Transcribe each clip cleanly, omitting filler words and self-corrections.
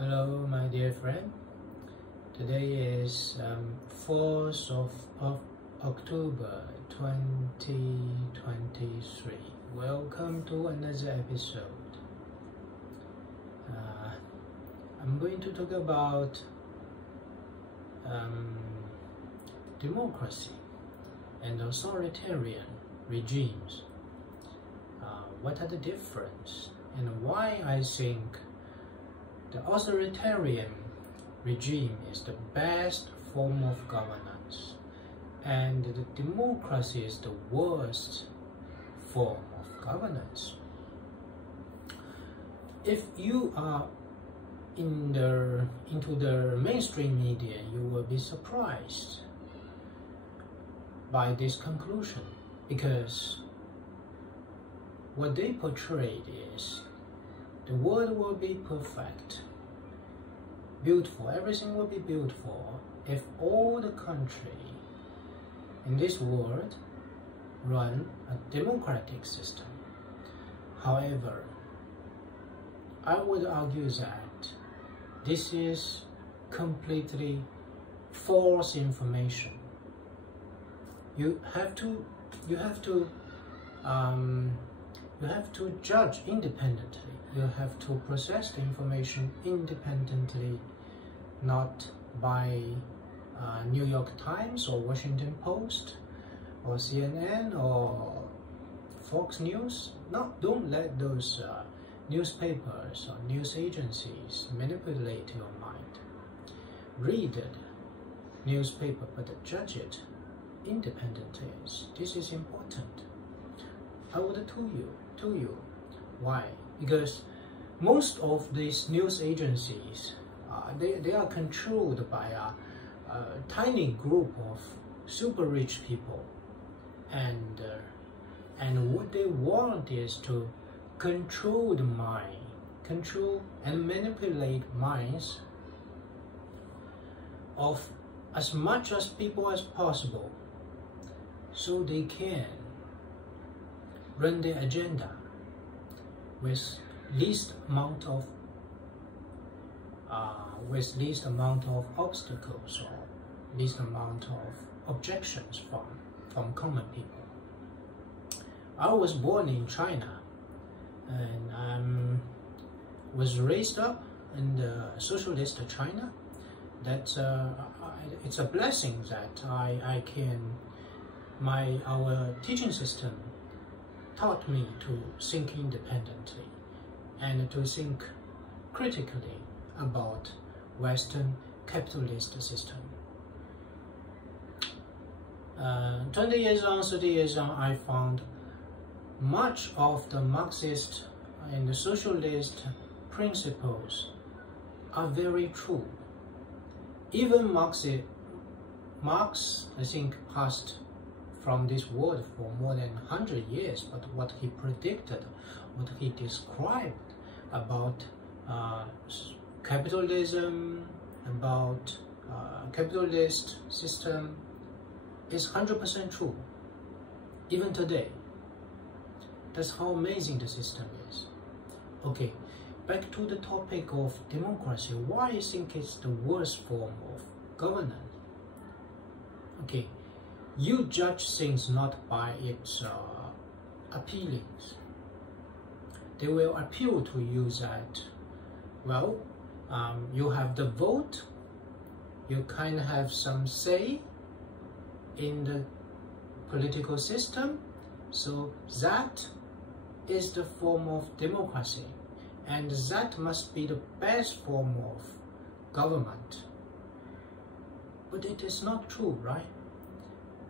Hello, my dear friend. Today is 4th of October 2023. Welcome to another episode. I'm going to talk about democracy and authoritarian regimes. What are the difference and why I think the authoritarian regime is the best form of governance, and the democracy is the worst form of governance. If you are into the mainstream media, you will be surprised by this conclusion, because what they portrayed is the world will be perfect, beautiful, everything will be beautiful if all the country in this world run a democratic system. However, I would argue that this is completely false information. You have to judge independently. You have to process the information independently, not by New York Times or Washington Post or CNN or Fox News. No, don't let those newspapers or news agencies manipulate your mind. Read the newspaper, but judge it independently. This is important. I would tell you why. Because most of these news agencies, they are controlled by a tiny group of super rich people, and what they want is to control the mind, control and manipulate minds of as much as people as possible, so they can run their agenda with least amount of obstacles or least amount of objections from common people. I was born in China, and I was raised up in the socialist China. That it's a blessing that our teaching system taught me to think independently and to think critically about Western capitalist system. 20 years on, 30 years on, I found much of the Marxist and the socialist principles are very true. Even Marx, I think, passed from this world for more than 100 years, but what he predicted, what he described about capitalism, about capitalist system is 100% true, even today. That's how amazing the system is. Okay, back to the topic of democracy. Why I think it's the worst form of governance? Okay, you judge things not by its appealings. They will appeal to you that, well, you have the vote, you kind of have some say in the political system, so that is the form of democracy, and that must be the best form of government. But it is not true, right?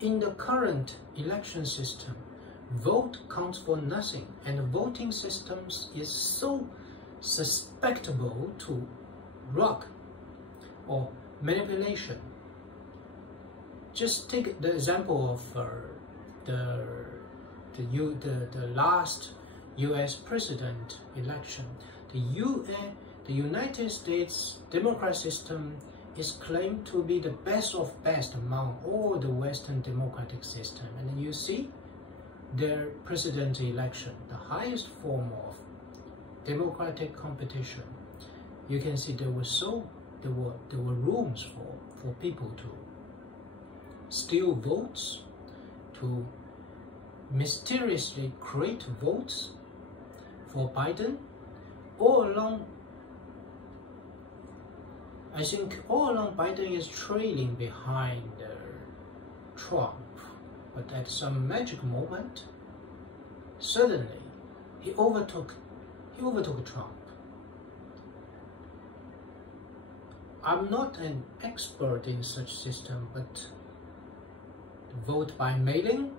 In the current election system, vote counts for nothing, and voting systems is so susceptible to rock or manipulation. Just take the example of the last U.S. president election. The United States democratic system is claimed to be the best of best among all the Western democratic system. And you see, their presidential election, the highest form of democratic competition, you can see there were rooms for people to steal votes, to mysteriously create votes for Biden. All along, I think all along Biden is trailing behind Trump, but at some magic moment, suddenly he overtook Trump. I'm not an expert in such system, but vote by mailing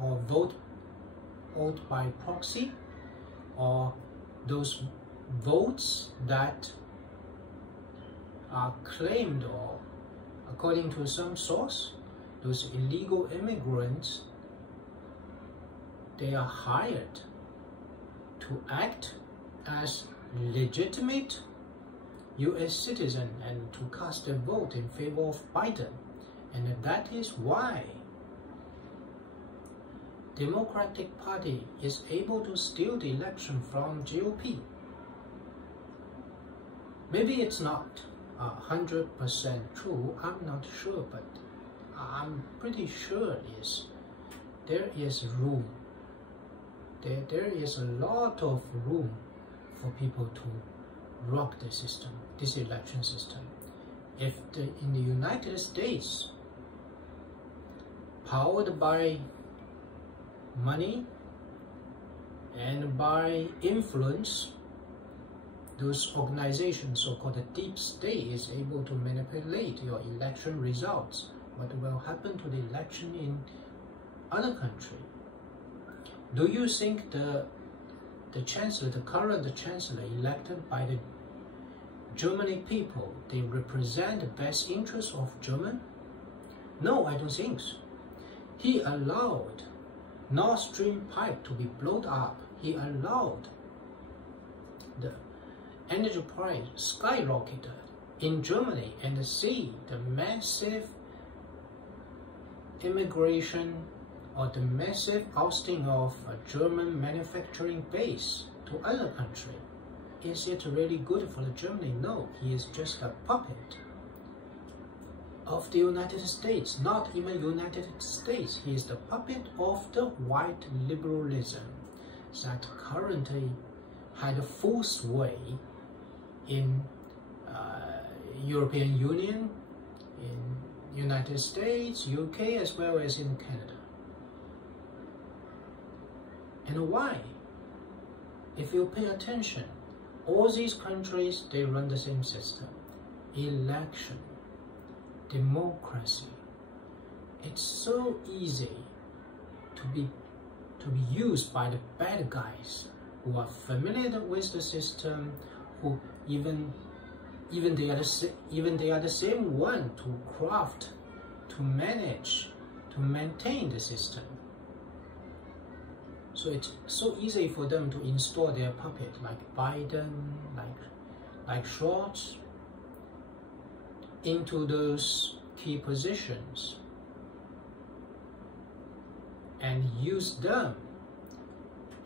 or vote by proxy, or those votes that are claimed, or according to some source, those illegal immigrants, they are hired to act as legitimate US citizen and to cast a vote in favor of Biden. And that is why Democratic Party is able to steal the election from GOP. Maybe it's not 100% true, I'm not sure, but I'm pretty sure there is room. There is a lot of room for people to rock the system, this election system. If in the United States, powered by money and by influence, those organizations, so-called the deep state, is able to manipulate your election results, what will happen to the election in other countries? Do you think the chancellor, the current chancellor elected by the Germany people, they represent the best interests of German? No, I don't think so. He allowed Nord Stream pipe to be blown up. He allowed the energy price skyrocketed in Germany, and see the massive immigration or the massive ousting of a German manufacturing base to other countries. Is it really good for Germany? No, he is just a puppet of the United States, not even United States. He is the puppet of the white liberalism that currently had a full sway in European Union, in United States, UK, as well as in Canada. And why? If you pay attention, all these countries, they run the same system. Election, democracy. It's so easy to be used by the bad guys who are familiar with the system, who even they are the same one to craft, to manage, to maintain the system. So it's so easy for them to install their puppet, like Biden, like Scholz, into those key positions, and use them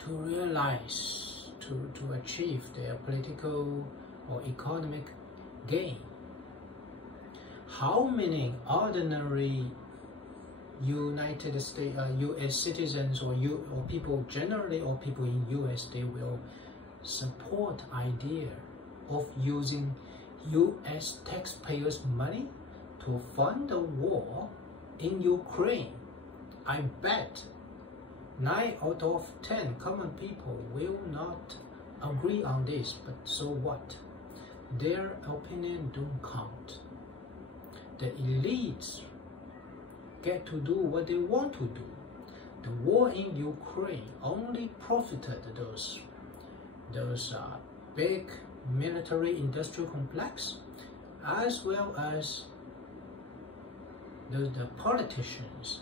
to realize, to achieve their political or economic gain. How many ordinary United States, US citizens, or people generally, or people in US, they will support idea of using US taxpayers' money to fund a war in Ukraine? I bet 9 out of 10 common people will not agree on this, but so what? Their opinion don't count. The elites get to do what they want to do. The war in Ukraine only profited those big military industrial complex, as well as the politicians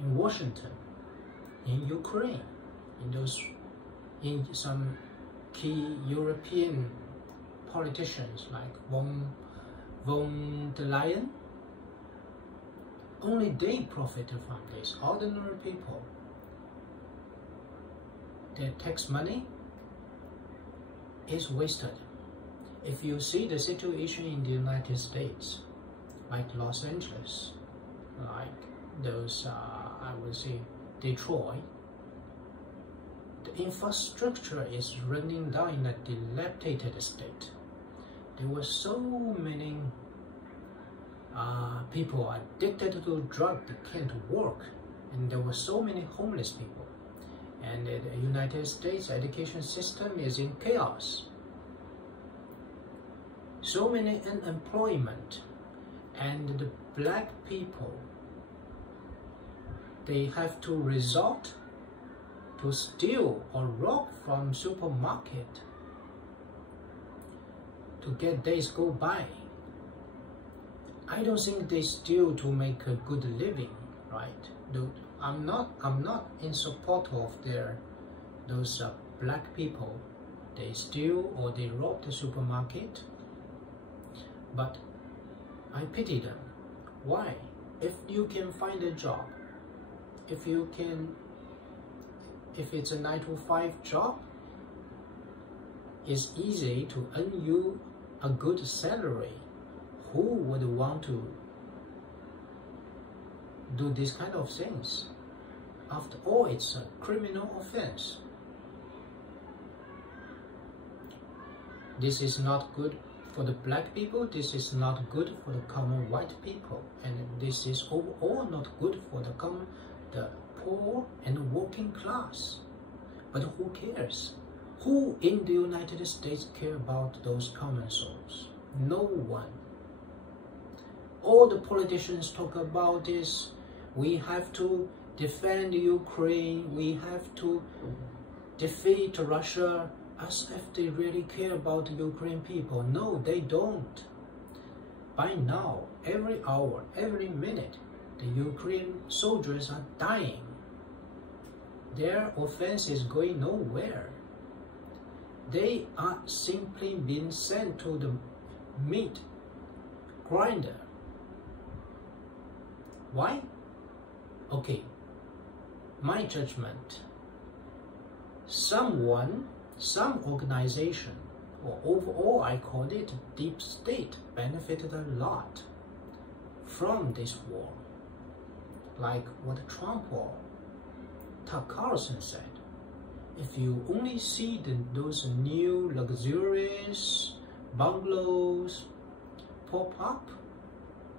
in Washington, in Ukraine, in some key European politicians like von der Leyen. Only they profited from this. Ordinary people, their tax money is wasted. If you see the situation in the United States, like Los Angeles, like those, I would say, Detroit, the infrastructure is running down in a dilapidated state. There were so many people addicted to drugs that can't work, and there were so many homeless people. And the United States education system is in chaos. So many unemployment, and the black people, they have to resort to steal or rob from supermarket to get days go by. I don't think they steal to make a good living, right? I'm not in support of those black people. They steal or they rob the supermarket, but I pity them. Why? If you can find a job, if it's a 9-to-5 job, it's easy to earn you a good salary. Who would want to do this kind of things? After all, it's a criminal offense. This is not good for the black people, this is not good for the common white people, and this is overall not good for the poor and working class. But who cares? Who in the United States care about those common souls? No one. All the politicians talk about this. We have to defend Ukraine, we have to defeat Russia, as if they really care about the Ukrainian people. No, they don't. By now, every hour, every minute, the Ukrainian soldiers are dying. Their offense is going nowhere. They are simply being sent to the meat grinder. Why? Okay, my judgment. Some organization, or overall I call it deep state, benefited a lot from this war. Like what Trump or Tucker Carlson said. If you only see those new luxurious bungalows pop up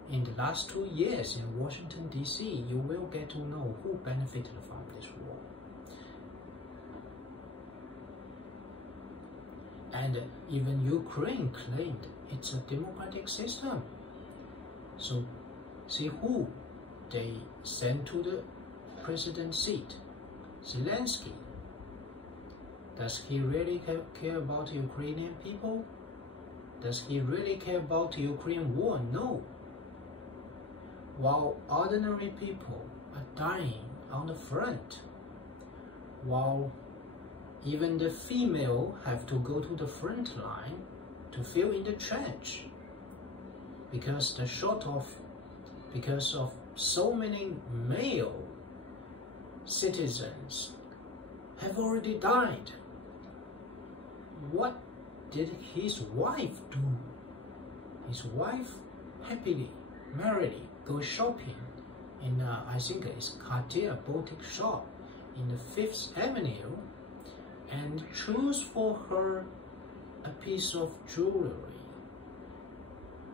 in the last 2 years in Washington, D.C., you will get to know who benefited from this war. And even Ukraine claimed it's a democratic system. So see who they sent to the president's seat. Zelensky. Does he really care about Ukrainian people? Does he really care about the Ukraine war? No. While ordinary people are dying on the front, while even the female have to go to the front line to fill in the trench because of so many male citizens have already died. What did his wife do? His wife happily, merrily go shopping in I think it's Cartier boutique shop in the 5th Avenue and choose for her a piece of jewelry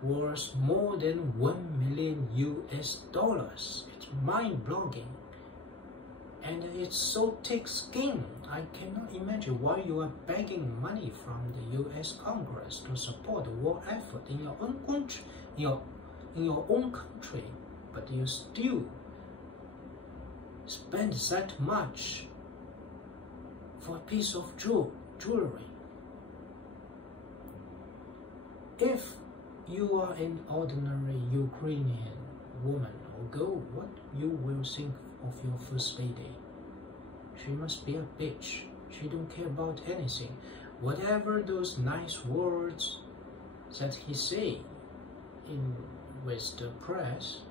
worth more than $1 million US. It's mind-blowing. And it's so thick skin. I cannot imagine why you are begging money from the US Congress to support the war effort in your own country, in your own country, but you still spend that much for a piece of jewelry. If you are an ordinary Ukrainian woman or girl, what you will think of your first lady? She must be a bitch. She don't care about anything. Whatever those nice words that he say with the press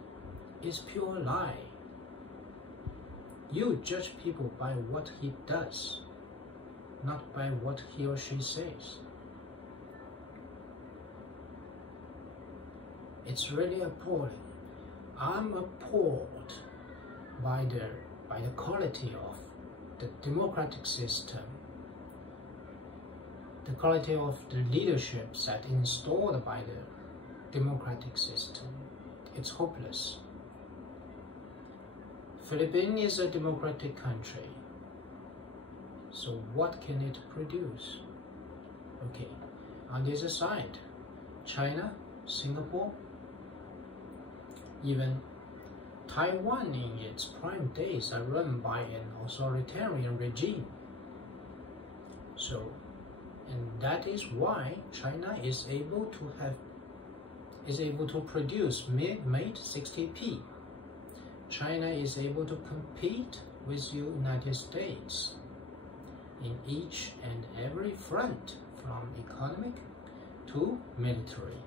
is pure lie. You judge people by what he does, not by what he or she says. It's really appalling. I'm appalled by the quality of the democratic system, the quality of the leadership that installed by the democratic system. It's hopeless. Philippines is a democratic country. So what can it produce? Okay, on the other side, China, Singapore, even Taiwan in its prime days are run by an authoritarian regime. So, and that is why China is able to produce mid 60p. China is able to compete with the United States in each and every front, from economic to military,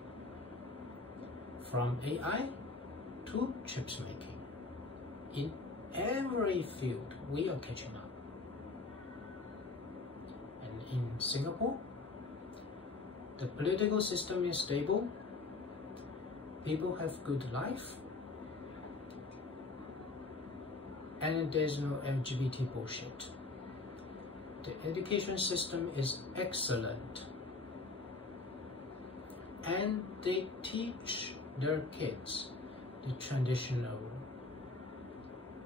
from AI to chips making. In every field, we are catching up. And in Singapore, the political system is stable, people have good life, and there's no LGBT bullshit. The education system is excellent, and they teach their kids the traditional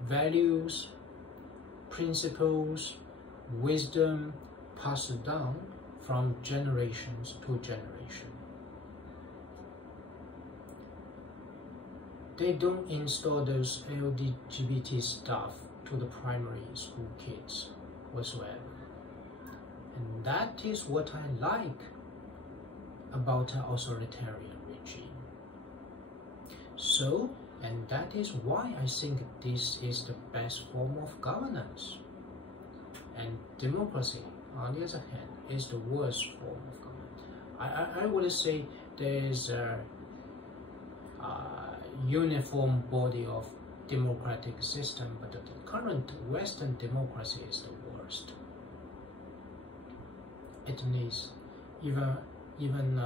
values, principles, wisdom passed down from generations to generation. They don't install those LGBT stuff to the primary school kids whatsoever. And that is what I like about an authoritarian regime. So, and that is why I think this is the best form of governance. And democracy, on the other hand, is the worst form of governance. I would say there is a uniform body of democratic system, but the current Western democracy is the worst. It needs even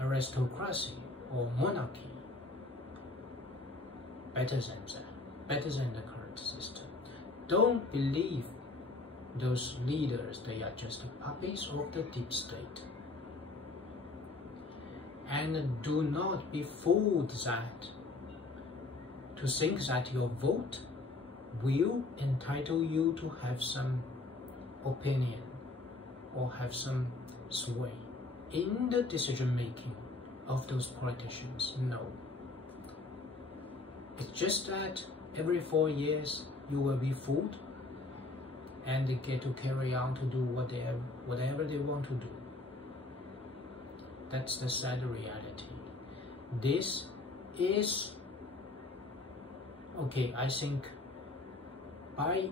aristocracy or monarchy better than the current system. Don't believe those leaders, they are just puppies of the deep state. And do not be fooled to think that your vote will entitle you to have some opinion or have some sway in the decision making of those politicians. No. It's just that every 4 years you will be fooled and they get to carry on to do whatever they want to do. That's the sad reality. This is, okay, I think by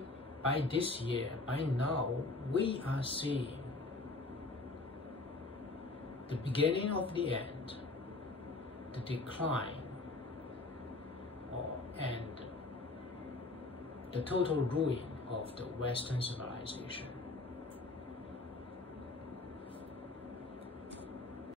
this year, by now, we are seeing the beginning of the end, the decline, and the total ruin of the Western civilization.